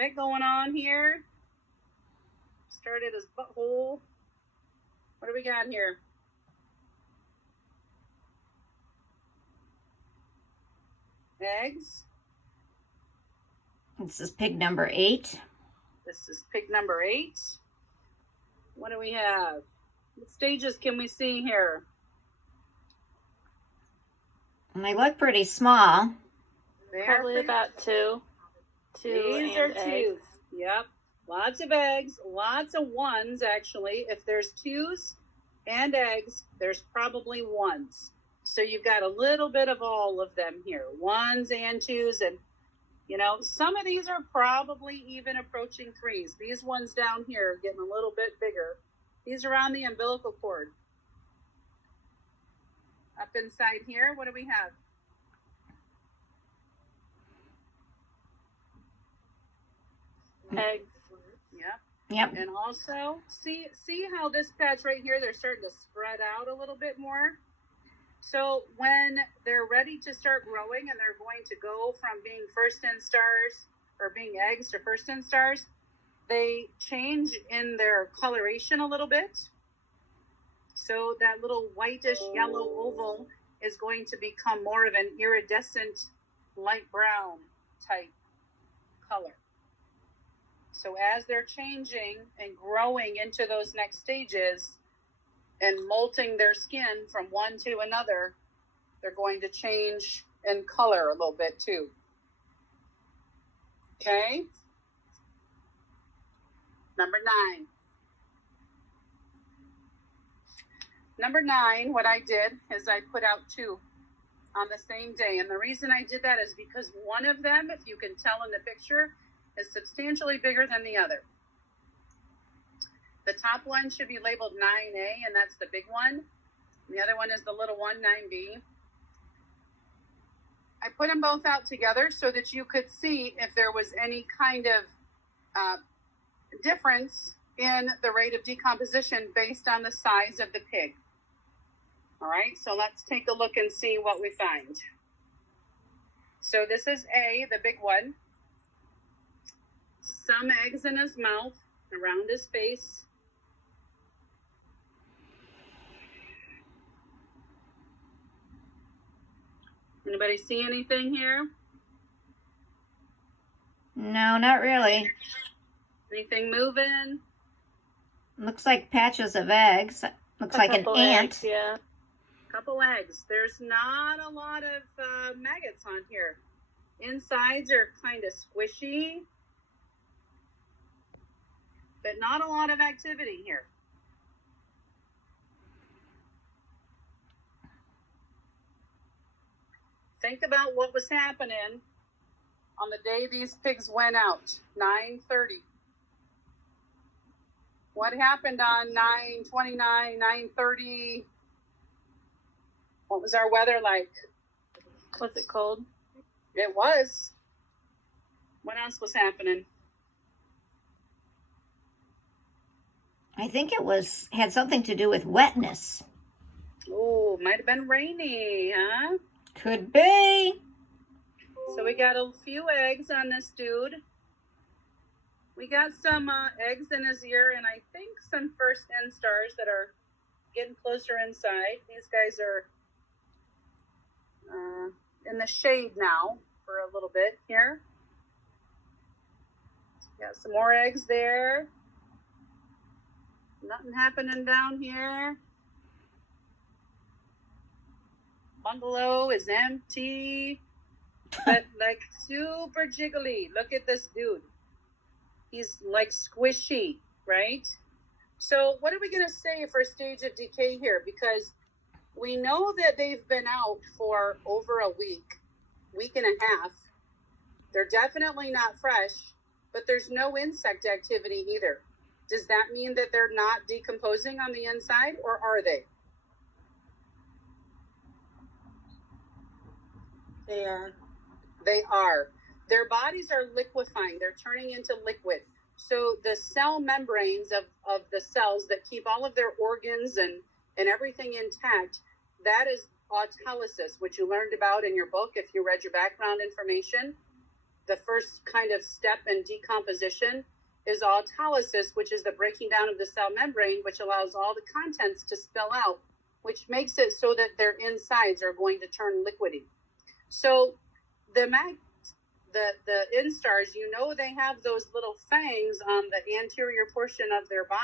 bit going on here. Started as butthole. What do we got here? Eggs. This is pig number 8. This is pig number 8. What do we have? What stages can we see here? And they look pretty small. Probably about 2. These are 2s. Yep. Lots of eggs, lots of 1s actually. If there's 2s and eggs, there's probably 1s. So you've got a little bit of all of them here. 1s and 2s, and you know, some of these are probably even approaching 3s. These ones down here are getting a little bit bigger. These are on the umbilical cord. Up inside here, what do we have? Eggs. Yep. And also, see how this patch right here, they're starting to spread out a little bit more. So when they're ready to start growing and they're going to go from being first instars or being eggs to first instars, they change in their coloration a little bit. So that little whitish yellow oval is going to become more of an iridescent light brown type color. So as they're changing and growing into those next stages and molting their skin from one to another, they're going to change in color a little bit too. Okay. Number 9. Number 9, what I did is I put out 2 on the same day. And the reason I did that is because one of them, if you can tell in the picture, is substantially bigger than the other. The top one should be labeled 9A, and that's the big one. The other one is the little one, 9B. I put them both out together so that you could see if there was any kind of difference in the rate of decomposition based on the size of the pig. All right, so let's take a look and see what we find. So this is A, the big one. Some eggs in his mouth, around his face. Anybody see anything here? No, not really. Anything moving? Looks like patches of eggs. Looks like an ant. Eggs, yeah. Couple eggs. There's not a lot of maggots on here. Insides are kind of squishy, but not a lot of activity here. Think about what was happening on the day these pigs went out, 9:30. What happened on 9:29, 9:30? What was our weather like? Was it cold? It was. What else was happening? I think it had something to do with wetness. Oh, might have been rainy, huh? Could be. So we got a few eggs on this dude. We got some eggs in his ear, and I think some first instars that are getting closer inside. These guys are in the shade now for a little bit here. Got some more eggs there. Nothing happening down here. Bungalow is empty, but like super jiggly. Look at this dude. He's like squishy, right? So what are we going to say for stage of decay here? Because we know that they've been out for over a week and a half. They're definitely not fresh, but there's no insect activity either. Does that mean that they're not decomposing on the inside, or are they? They are. They are. Their bodies are liquefying. They're turning into liquid. So the cell membranes of the cells that keep all of their organs and everything intact, that is autolysis, which you learned about in your book if you read your background information. the first kind of step in decomposition is autolysis, which is the breaking down of the cell membrane, which allows all the contents to spill out, which makes it so that their insides are going to turn liquidy. So the instars, they have those little fangs on the anterior portion of their body.